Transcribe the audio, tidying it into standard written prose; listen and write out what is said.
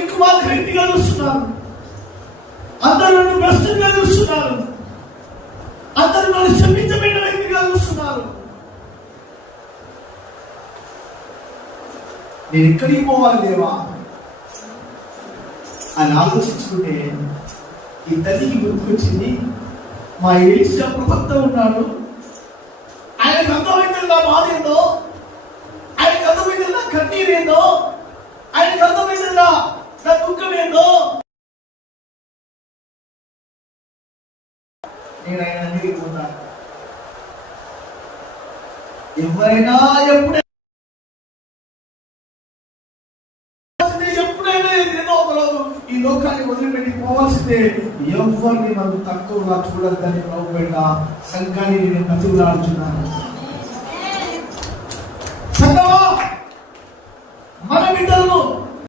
Ink మాకు వ్యక్తిగా చూస్తున్నారు, అందరూ నన్ను భ్రష్టుగా చూస్తున్నారు, అందరూ నన్ను క్షమించబడిన వ్యక్తిగా చూస్తున్నారు. నేను ఎక్కడికి పోవాలి దేవా అని ఆలోచించుకుంటే ఈ తల్లికి గుర్తుకొచ్చింది, మా ఏలియా ప్రవక్త ఉన్నాడు, ఆయనకు అర్థమైంది నా బాధ ఏందో, ఆయనకు అర్థమైంది నా కన్నీరేందో, ఆయనకు అర్థమైంది నా దుఃఖం ఏందో. నేను ఆయన దగ్గరికి పోతాను. ఎవరైనా ఎప్పుడైనా ఈ లోకాన్ని వదిలిపెట్టి పోవాల్సిందే. ఎవరిని మనం తక్కువగా చూడద్దని ప్రభుపేట సంఘాన్ని నేను బతిలాడుతున్నాను. సంఘమా, మన బిడ్డలను